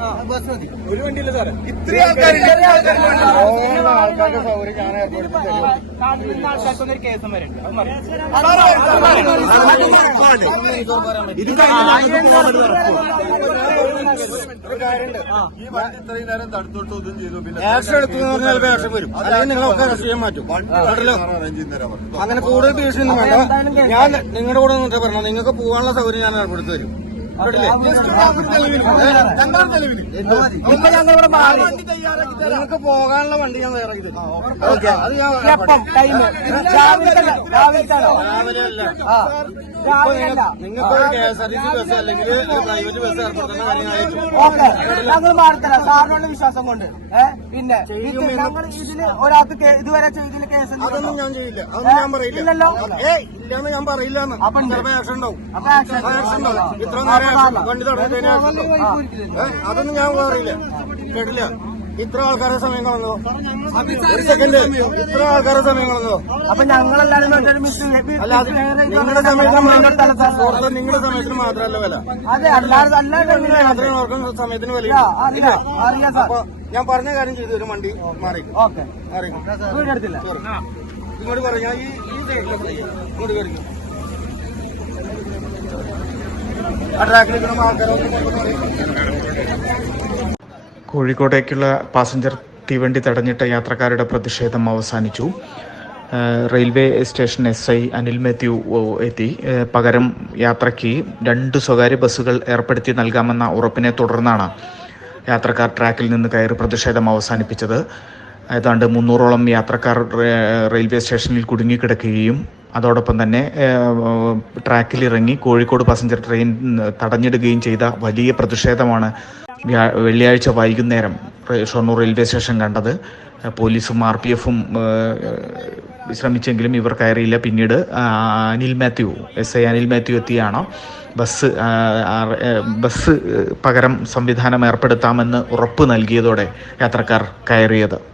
ആറ് വണ്ടി ഒരു വണ്ടിയില്ല സാറേ ഇത്രയും ആൾക്കാർ ആൾക്കാരുടെ സൗകര്യം ഞാൻ വരും ആക്ഷൻ എടുത്തു പറഞ്ഞാൽ ആക്ഷൻ അല്ലെങ്കിൽ നിങ്ങളൊക്കെ മാറ്റും അങ്ങനെ കൂടുതൽ ഭീഷണി ഒന്നും വേണ്ട ഞാൻ നിങ്ങളുടെ കൂടെ നിന്നിട്ട് പറഞ്ഞു നിങ്ങൾക്ക് പോകാനുള്ള സൗകര്യം ഞാൻ ഏർപ്പെടുത്തി തരും ഞങ്ങളുടെ തെളിവിന് ഇപ്പൊ ഞങ്ങളിവിടെ മാറി. നിങ്ങൾക്ക് പോകാനുള്ള വണ്ടി ഞാൻ തയ്യാറാക്കി തരും. ഓക്കെ. അത് ഞാൻ രാവിലെ അല്ല. ആ. നിങ്ങൾക്ക് K S R T C bus അല്ലെങ്കിൽ പ്രൈവറ്റ് ബസ് ഏർപ്പെടുത്തുന്ന ഞങ്ങൾ മാറിത്തരാം സാറിനോട് വിശ്വാസം കൊണ്ട്. പിന്നെ. ഇതിന് ഒരാൾക്ക് ഇതുവരെ ചെയ്തില്ല കേസ് അതൊന്നും ഞാൻ ചെയ്യില്ല. അതൊന്നും ഞാൻ പറയില്ല. ഇല്ലല്ലോ. ഏയ് ഇല്ലാന്ന് ഞാൻ പറയില്ല ചിലപ്പോ ആക്ഷൻ ഉണ്ടാവും. അപ്പൊ ആക്ഷൻ ആക്ഷൻ ഉണ്ടാവും. ഇത്ര നേരം വണ്ടി തടഞ്ഞതിന് ആക്ഷൻ അതൊന്നും ഞാൻ പറയില്ല. കേട്ടില്ല? ഇത്ര ആൾക്കാരെ സമയം കളഞ്ഞോ? ഒരു സെക്കൻഡ് ഇത്ര ആൾക്കാരെ സമയം കളഞ്ഞോ? അപ്പൊ ഞങ്ങളെല്ലാരും നിങ്ങളുടെ സമയത്തിന് മാത്രല്ല നിങ്ങളുടെ സമയത്തിന് മാത്രമല്ല വില. അത്രയും ഓർക്കുന്ന സമയത്തിന് വില അപ്പൊ ഞാൻ പറഞ്ഞ കാര്യം ചെയ്തു. ഒരു വണ്ടി മാറി. മാറി. ഇങ്ങോട്ട് പറഞ്ഞ ഞാൻ ഈ കോഴിക്കോട്ടേക്കുള്ള പാസഞ്ചർ തീവണ്ടി തടഞ്ഞിട്ട യാത്രക്കാരുടെ പ്രതിഷേധം അവസാനിച്ചു. Railway station S I Anil Mathew എത്തി. പകരം യാത്രയ്ക്ക് രണ്ട് സ്വകാര്യ ബസ്സുകൾ ഏർപ്പെടുത്തി നൽകാമെന്ന ഉറപ്പിനെ തുടർന്നാണ് യാത്രക്കാർ ട്രാക്കിൽ നിന്ന് കയറി പ്രതിഷേധം അവസാനിപ്പിച്ചത്. ഏതാണ്ട് മുന്നൂറോളം യാത്രക്കാർ റെയിൽവേ സ്റ്റേഷനിൽ കുടുങ്ങിക്കിടക്കുകയും അതോടൊപ്പം തന്നെ ട്രാക്കിലിറങ്ങി കോഴിക്കോട് പാസഞ്ചർ ട്രെയിൻ തടഞ്ഞിടുകയും ചെയ്ത വലിയ പ്രതിഷേധമാണ് വെള്ളിയാഴ്ച വൈകുന്നേരം ഷൊർണൂർ റെയിൽവേ സ്റ്റേഷൻ കണ്ടത്. പോലീസും ആർ പി എഫും ശ്രമിച്ചെങ്കിലും ഇവർ കയറിയില്ല. പിന്നീട് അനിൽ മാത്യു എസ് ഐ അനിൽ മാത്യു എത്തിയാണ്. ബസ് ബസ് പകരം സംവിധാനം ഏർപ്പെടുത്താമെന്ന് ഉറപ്പ് നൽകിയതോടെ യാത്രക്കാർ കയറിയത്.